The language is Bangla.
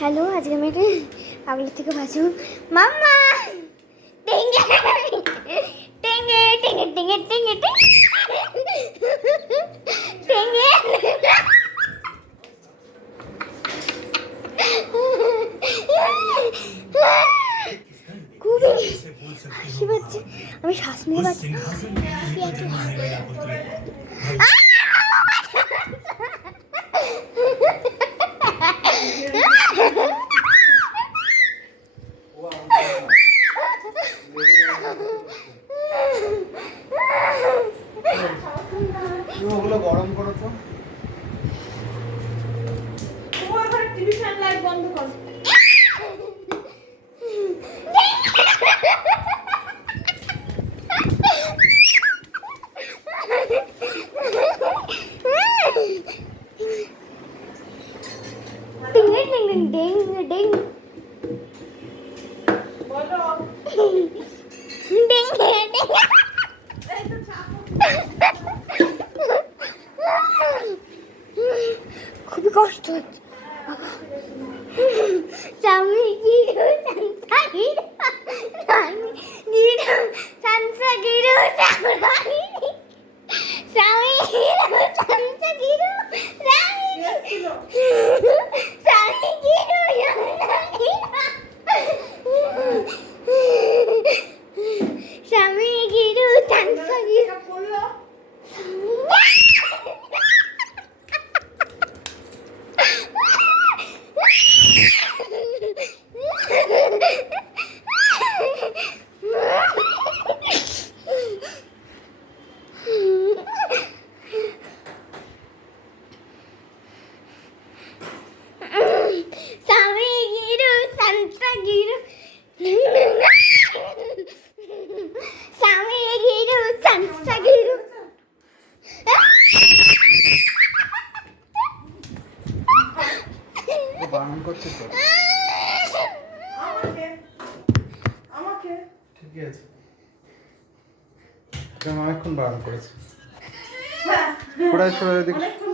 হ্যালো, আজকে আমি একটা পাগলের থেকে বাঁচু। মাম্মা টেঙ্গে টেঙ্গে টেঙ্গে টেঙ্গে টেঙ্গে টেঙ্গে খুবই হাসি পাচ্ছে। আমি শ্বাস নিয়ে পাচ্ছি। ওগুলো গরম করো তো। টিভি ফ্যান লাইট বন্ধ কর। Ding ding ding ding ding বলো ding ding ding এই তো চাপো। খুবই কষ্ট হচ্ছে। স্বামী গিরু সান্সা গিরু স্বামী গিরু সান্সা গিরু স্বামী গিরু সান্সা গিরু স্বামী গিরু স্বামী গিরু সান্সা গিরু বললো Sami giru sansa giru Sami giru sansa giru বারণ করছে তো। আমাকে আমাকে ঠিকই আছে। তুমি অনেকক্ষণ বারণ করেছে। হ্যাঁ সরাই সরাই দিক। অনেকক্ষণ